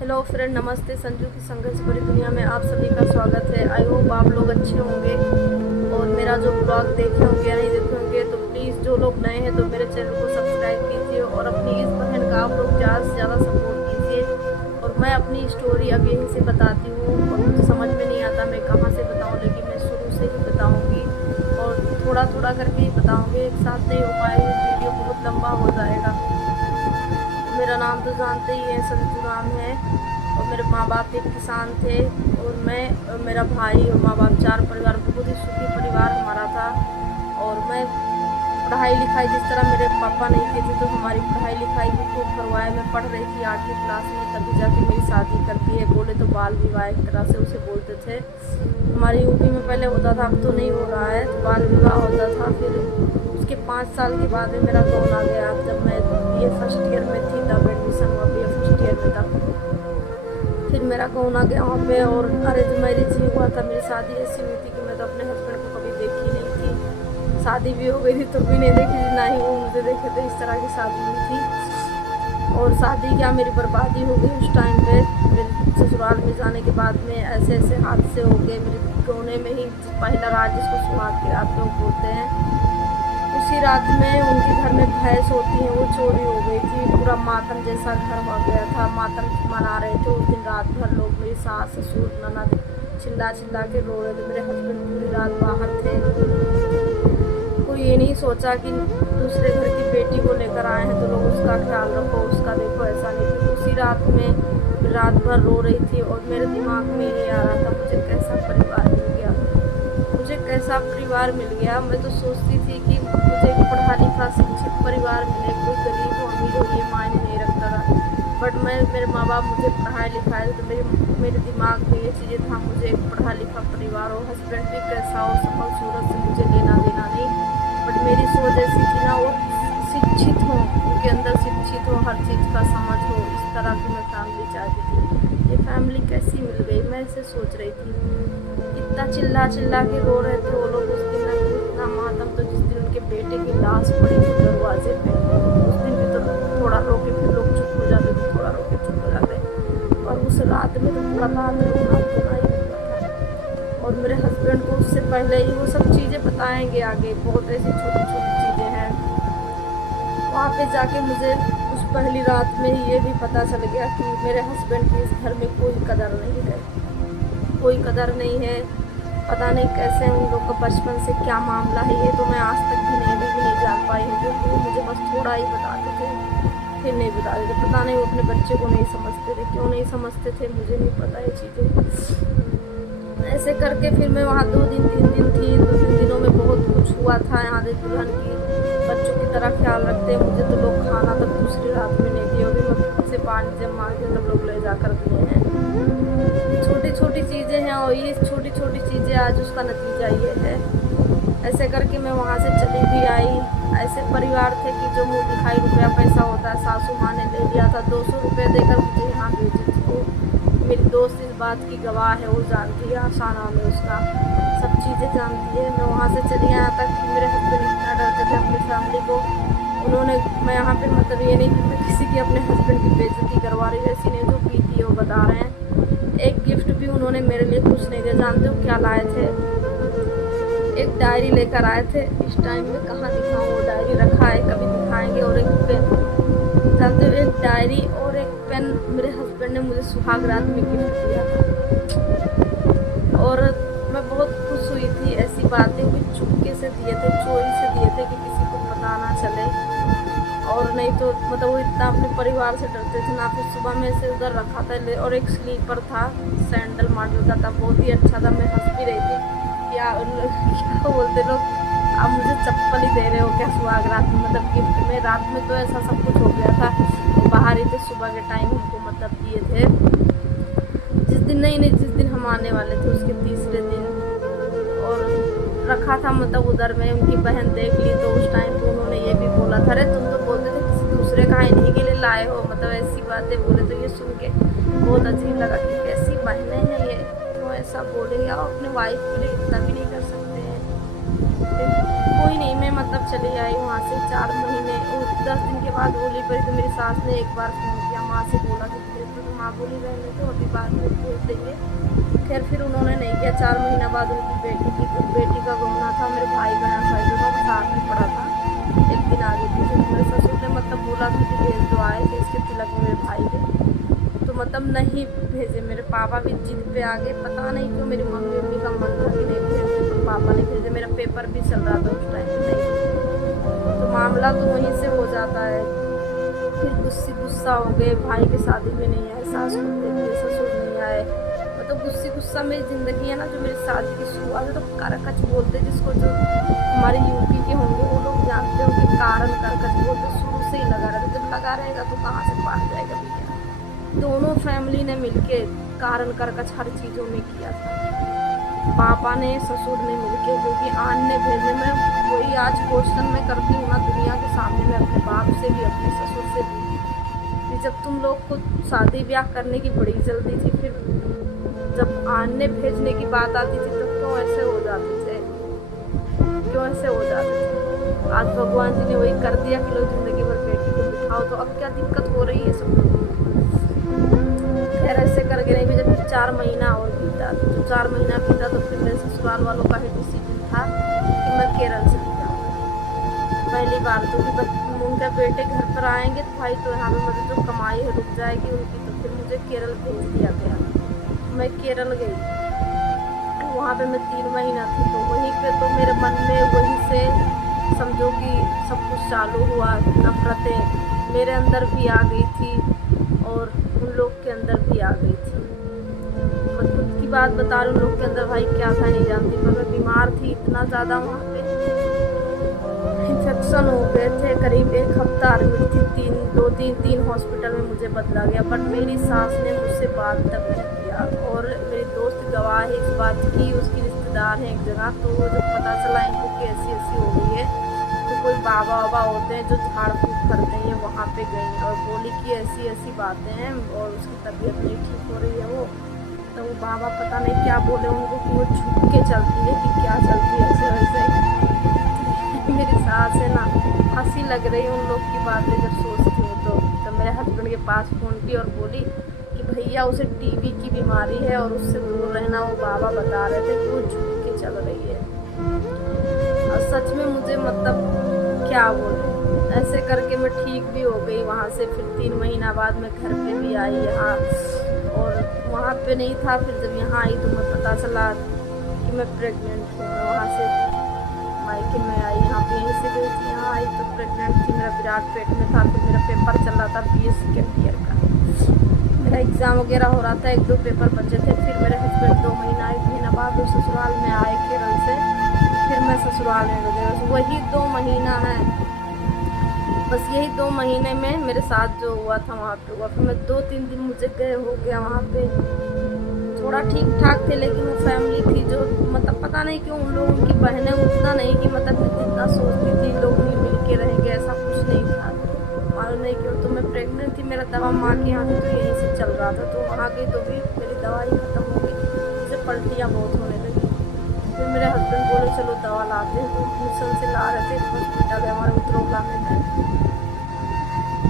Hello friend, नमस्ते। संजू की संघर्ष भरी दुनिया में आप सभी का स्वागत है। आई होप आप लोग अच्छे होंगे और मेरा जो ब्लॉग देखे होंगे या नहीं देखे होंगे तो प्लीज़ जो लोग नए हैं तो मेरे चैनल को सब्सक्राइब कीजिए और अपनी इस बहन का आप लोग ज़्यादा से ज़्यादा सपोर्ट कीजिए। और मैं अपनी स्टोरी अब यहीं से बताती हूँ और मुझे समझ में नहीं आता मैं कहाँ से बताऊँ, लेकिन मैं शुरू से ही बताऊँगी और थोड़ा थोड़ा करके ही बताऊँगी। एक साथ नहीं हो पाएगी, वीडियो बहुत लंबा हो जाएगा। मेरा नाम तो जानते ही है, संजू नाम है और मेरे माँ बाप एक किसान थे और मैं और मेरा भाई और माँ बाप 4 परिवार, बहुत ही सुखी परिवार हमारा था। और मैं पढ़ाई लिखाई जिस तरह मेरे पापा नहीं किए थे तो हमारी पढ़ाई लिखाई भी खूब करवाए। मैं पढ़ रही थी 8वीं क्लास में, तभी जाके मेरी शादी कर दी है। बोले तो बाल विवाह एक तरह से उसे बोलते थे। हमारी यूपी में पहले होता था, अब तो नहीं हो रहा है, तो बाल विवाह होता था। फिर उसके 5 साल के बाद में मेरा कॉल आ गया। जब मैं बीए फर्स्ट ईयर में थी तब एडमिशन हुआ, बीए फर्स्ट ईयर में तब फिर मेरा कॉल आ गया वहाँ पे। और अरेंज मैरिज ही हुआ था। मेरी शादी ऐसी हुई थी कि मैं तो अपने हस्बैंड को कभी देखी नहीं थी। शादी भी हो गई थी तो भी नहीं देखी थी, ना ही वो मुझे देखे थे। इस तरह की शादी हुई थी। और शादी क्या मेरी बर्बादी हो गई उस टाइम पे। मेरे ससुराल में जाने के बाद में ऐसे ऐसे हादसे हो गए। मेरे कोने में ही पहला रात, जिसको सुहाग की रात लोग बोलते हैं, उसी रात में उनके घर में भैंस होती है वो चोरी हो गई थी। पूरा मातम जैसा घर हो गया था। मातम मना रहे थे उस दिन रात भर लोग। मेरी सास ससुर ननद चिल्ला चिल्ला के रो रहे थे। मेरे हस्बैंड पूरी रात बाहर थे। कोई ये नहीं सोचा कि दूसरे घर की बेटी को लेकर आए हैं तो लोग उसका ख्याल रखो, उसका देखो, ऐसा नहीं। फिर उसी रात में रात भर रो रही थी और मेरे दिमाग में ये आ रहा था मुझे कैसा परिवार मिल गया, मुझे कैसा परिवार मिल गया। मैं तो सोचती थी कि मुझे एक पढ़ा लिखा शिक्षित परिवार मिले, कोई गरीब हो अमीर हो ये मायने नहीं रखता था। बट मेरे माँ बाप मुझे पढ़ाए लिखाए तो मेरे दिमाग में ये चीज़ें था मुझे एक पढ़ा लिखा परिवार हो, हस्बैंड भी कैसा हो, सकल सूरत से मुझे लेना देना नहीं। बट मेरी सोच ऐसी थी ना, वो शिक्षित हो, उनके अंदर शिक्षित हो, हर चीज़ का समझ हो। इस तरह की मैं फैमिली चाहती थी। ये फैमिली कैसी मिल गई, मैं ऐसे सोच रही थी। इतना चिल्ला चिल्ला के रो रहे थे वो लोग उस दिन। इतना मातम, तो जिस दिन उनके बेटे की लाश पड़ी थी दरवाजे पे, उस दिन भी तो थोड़ा रो के फिर लोग चुप हो जाते थे, थोड़ा रो के चुप हो जाते। और उस रात में तो पूरा रात रोना धोना ही हुआ था। और मेरे हस्बैंड को उससे पहले ही वो सब चीज़ें बताएंगे आगे, बहुत ऐसी छोटी छोटी चीज़ें हैं। वहाँ पे जाके मुझे उस पहली रात में ही ये भी पता चल गया कि मेरे हस्बैंड की इस घर में कोई कदर नहीं है, कोई कदर नहीं है। पता नहीं कैसे उन लोग का बचपन से क्या मामला है, ये तो मैं आज तक भी नहीं जान पाई हूँ। क्योंकि वो मुझे बस थोड़ा ही बताते थे, फिर नहीं बताते थे। पता नहीं वो अपने बच्चे को नहीं समझते थे, क्यों नहीं समझते थे मुझे नहीं पता ये चीज़ें। ऐसे करके फिर मैं वहाँ 2 दिन 3 दिन थी। 2-3 दिनों में बहुत कुछ हुआ था। यहाँ दे दुल्हन की बच्चों की तरह ख्याल रखते हैं मुझे, तो लोग खाना तक दूसरी रात में नहीं दिए। अभी मैं खुद से पानी जब मांगे तब लोग ले जाकर दिए हैं। छोटी छोटी चीज़ें हैं और ये छोटी छोटी चीज़ें आज उसका नतीजा ये है। ऐसे करके मैं वहाँ से चली भी आई। ऐसे परिवार थे कि जो मुँह दिखाई रुपया पैसा होता है, सासू माँ ने ले लिया था 200 रुपये देकर मुझे यहाँ भेजी थी। वो मेरी दोस्त इस बात की गवाह है, वो जानती है, आशा नाम है उसका, सब चीज़ें जानती है। मैं वहाँ से चली यहाँ तक कि मेरे हस्बैंड इतना डरते थे अपनी फैमिली को। उन्होंने, मैं यहाँ पे मतलब ये नहीं कि मैं किसी की अपने हस्बैंड की बेइज्जती करवा रही हूँ, ऐसी नहीं, जो पीती है वो बता रहे हैं। एक गिफ्ट भी उन्होंने मेरे लिए कुछ नहीं दिया। जानते हो क्या लाए थे? एक डायरी लेकर आए थे। इस टाइम में कहाँ दिखाऊँ, वो डायरी रखा है, कभी दिखाएंगे। और एक पेन, जानते हो, एक डायरी और एक पेन मेरे हस्बैंड ने मुझे सुहाग रात में गिफ्ट दिया था। और मैं बहुत खुश हुई थी। ऐसी बातें कि चुपके से दिए थे, चोरी से दिए थे कि किसी को पता ना चले। और नहीं तो मतलब वो इतना अपने परिवार से डरते थे ना। फिर सुबह में से उधर रखा था। और एक स्लीपर था, सैंडल मॉडल का था, बहुत ही अच्छा था। मैं हंस भी रही थी क्या बोलते लोग, आप मुझे चप्पल ही दे रहे हो क्या सुहाग रात में, मतलब गिफ्ट में। रात में तो ऐसा सब कुछ हो गया था, वो बाहर ही थे। सुबह के टाइम हमको मतलब दिए थे जिस दिन, नहीं जिस दिन हम आने वाले थे उसके तीसरे दिन। और रखा था मतलब उधर में। उनकी बहन देख ली तो उस टाइम पे उन्होंने ये भी बोला था, अरे तुम तो बोलते थे किसी दूसरे का इन्हीं के लिए लाए हो, मतलब ऐसी बातें बोले। तो ये सुन के बहुत अजीब लगा कि कैसी बहनें हैं ये, क्यों ऐसा बोलेंगे। आप अपने वाइफ के लिए इतना भी नहीं कर सकते हैं। कोई नहीं, मैं मतलब चली आई वहाँ से। 4 महीने 10 दिन के बाद होली पड़ी तो मेरी सास ने एक बार फ़ोन किया, माँ से बोला कि मेरे तो माँ माँ बोली रहने तो अभी बाद में भेज देंगे। खैर फिर उन्होंने नहीं किया। 4 महीना बाद उनकी बेटी का घूमना था। मेरे भाई बहन भाई दोनों साथ में पड़ा था। एक दिन आ गई थी। फिर मेरे ससुर ने मतलब बोला था कि भेज दो, आए थे इसके तिलक में मेरे भाई के, तो मतलब नहीं भेजे। मेरे पापा भी जिद पे आ गए। पता नहीं क्यों मेरी मम्मी का मन था कि नहीं भेजे, तो पापा ने भेजे। मेरा पेपर भी चल रहा था उस टाइम पे, नहीं तो मामला तो वहीं से हो जाता है। फिर गुस्सा हो गए। भाई के शादी में नहीं आए, सास को देख के ससुर नहीं आए। मतलब गुस्सा मेरी ज़िंदगी है ना। जो मेरी शादी की शुरुआत है तो करकच बोलते, जिसको जो हमारे यूपी के होंगे वो लोग जानते हो कि कारण करकच बोलते शुरू से ही लगा रहता। जब लगा रहेगा तो कहाँ से पार जाएगा भैया। दोनों फैमिली ने मिलके कारण करकच हर चीज़ों में किया था। पापा ने ससुर ने मिलके, क्योंकि आन ने भेजे। मैं वही आज क्वेश्चन में करती हूँ ना दुनिया के सामने, मैं अपने बाप से भी अपने ससुर से भी कि जब तुम लोग को शादी ब्याह करने की बड़ी जल्दी थी, फिर जब आन ने भेजने की बात आती थी तो क्यों ऐसे हो जाते थे, क्यों ऐसे हो जाते थे। आज भगवान जी ने वही कर दिया कि लो जिंदगी भर बेटी को बिठाओ, तो अब क्या दिक्कत हो रही है सब लोगों को। खैर ऐसे करके नहीं भी। जब 4 महीना और बीता, तो 4 महीना बीता तो फिर मेरे ससुराल वालों का ही डिसीजन था कि मैं केरल चली जाऊँ। पहली बार तो कि उनके बेटे घर पर आएंगे तो भाई तो यहाँ पे मतलब जो कमाई है रुक जाएगी उनकी, तो फिर मुझे केरल भेज दिया गया। मैं केरल गई, वहाँ पे मैं 3 महीना थी। तो वहीं पे तो मेरे मन में वहीं से समझो कि सब कुछ चालू हुआ। नफरतें मेरे अंदर भी आ गई थी और उन लोग के अंदर भी आ गई थी। मैं खुद की बात बता रही हूँ, लोग के अंदर भाई क्या था नहीं जानती, पर मैं बीमार थी इतना ज़्यादा। वहाँ पे इन्फेक्शन हो गए थे, करीब 1 हफ्ता एडमिट थी। 3 हॉस्पिटल में मुझे बदला गया, बट मेरी सास ने मुझसे बात तक नहीं किया। और मेरी दोस्त गवाह है इस बात की, उसकी रिश्तेदार है एक जगह। तो जब पता चला इनको कि ऐसी हो गई है, तो कोई बाबा होते हैं जो झाड़ फूक करते हैं, वहाँ पे गई और बोली कि ऐसी बातें हैं और उसकी तबीयत नहीं ठीक हो रही है। तो वो बाबा पता नहीं क्या बोले उनको कि वो झुक के चलती है कि क्या चलती है ऐसे वैसे। मेरी सास है ना, हंसी लग रही उन लोग की बातें जब सोचती हूँ। तो मेरे हस्बैंड के पास फ़ोन की और बोली कि भैया उसे टीबी की बीमारी है और उससे दूर रहना। वो बाबा बता रहे थे कि वो झुक के चल रही है। और सच में मुझे मतलब क्या बोले, ऐसे करके मैं ठीक भी हो गई वहाँ से। फिर 3 महीना बाद मैं घर पे भी आई यहाँ, और वहाँ पे नहीं था। फिर जब यहाँ आई तो मैं पता चला कि मैं प्रेग्नेंट हूँ। मैं वहाँ से मायके में आई, यहाँ पे यहीं से गई थी, यहाँ आई तो प्रेग्नेंट थी। मेरा विराट पेट में था। फिर मेरा पेपर चल रहा था BA सेकेंड ईयर का, मेरा एग्ज़ाम वगैरह हो रहा था। 1-2 पेपर बचे थे। फिर मेरे हस्बैंड 1 महीना बाद वो ससुराल में आए केरल से। फिर मैं ससुराल में गई। बस वही 2 महीना है, बस यही 2 महीने में मेरे साथ जो हुआ था वहाँ पे हुआ। फिर मैं 2-3 दिन मुझे गए हो गया वहाँ पे। थोड़ा ठीक ठाक थे, लेकिन वो फैमिली थी जो मतलब पता नहीं क्यों उन लोगों की बहनें उतना नहीं कि मतलब जितना सोचती थी लोग मिल के रहेंगे, ऐसा कुछ नहीं था। मालूम नहीं क्यों। तो मैं प्रेग्नेंट थी, मेरा दवा माँ के यहाँ थी तो यहीं से चल रहा था। तो वहाँ गई तो भी मेरी दवाई ख़त्म हो गई, मुझे पलटियाँ बहुत होने लगी। फिर मेरे हस्बैंड बोले चलो दवा लाते हैं। तो मिशन से ला रहे थे, हॉस्पिटल है हमारे उत्तरोला में है।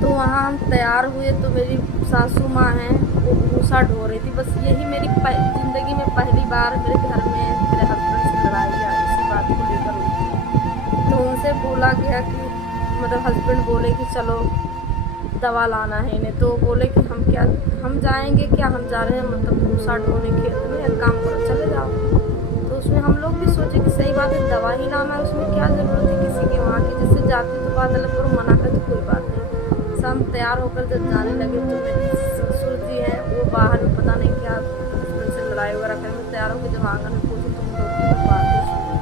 तो वहाँ हम तैयार हुए तो मेरी सासू माँ हैं वो भूसा ढो रही थी। बस यही मेरी ज़िंदगी में पहली बार मेरे घर में मेरे हस्बैंड से लड़ाई आई इसी बात को लेकर हुई। तो उनसे बोला गया कि मतलब हस्बैंड बोले कि चलो दवा लाना है इन्हें। तो बोले कि हम जाएंगे क्या, हम जा रहे हैं मतलब भूसा ढोने खेत में, एक काम करो चले जाओ। तो उसमें हम लोग भी सोचे कि सही बात है दवा ही लाना है, उसमें क्या ज़रूरत है किसी के वहाँ की। जिससे जाती तो बात अलग करो, मना कर तो कोई बात नहीं। हम तैयार होकर जब जाने लगे तो मेरे ससुर जी हैं वो बाहर में पता नहीं क्या हस्बैंड से लड़ाई वगैरह कर। मैं तैयार होकर जब आंगन में पूछी तो उन लोग की बातें सुनी।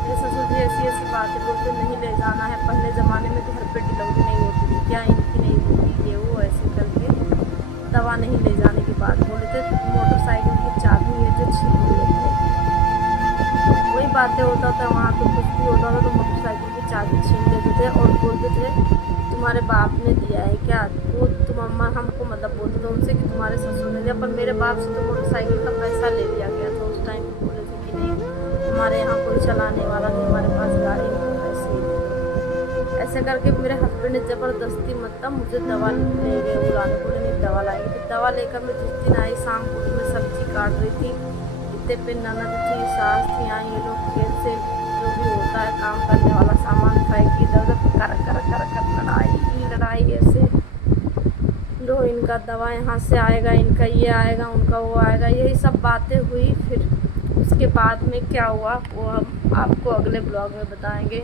मेरे ससुर जी ऐसी बातें बोलते नहीं ले जाना है। पहले ज़माने में घर पे डिलीवरी नहीं होती थी, क्या इनकी नहीं होती ये वो ऐसे करके दवा नहीं ले जाने की बात बोले थे। मोटरसाइकिल की चाबी है जो छीन लिए थे, वही बातें होता था वहाँ पे। कुछ भी होता था तो मोटरसाइकिल की चाबी छीन लेते थे और बोलते थे तुम्हारे बाप ने दिया है क्या। वो तुम अम्मा हमको मतलब बोलते थे उनसे कि तुम्हारे ससुर ने दिया, पर मेरे बाप से तो मोटरसाइकिल का पैसा ले लिया गया था। उस टाइम पे बोले थे कि नहीं हमारे यहाँ कोई चलाने वाला नहीं, हमारे पास गाड़ी नहीं, पैसे ही ऐसे करके मेरे हस्बैंड ने ज़बरदस्ती मतलब मुझे दवा ले गए बुलाने, बोले नहीं दवा लाएंगे। फिर दवा लेकर मैं जिस दिन आई शाम को तो मैं सब्जी काट रही थी, इतने पे ननद थी, सास थी, आई ये लोग खेत से जो भी होता है काम करने वाला सामान फेंक इधर उधर कर कर कर कर लड़ाई ऐसे लो इनका दवा यहाँ से आएगा, इनका ये आएगा, उनका वो आएगा, यही सब बातें हुई। फिर उसके बाद में क्या हुआ वो हम आपको अगले ब्लॉग में बताएंगे।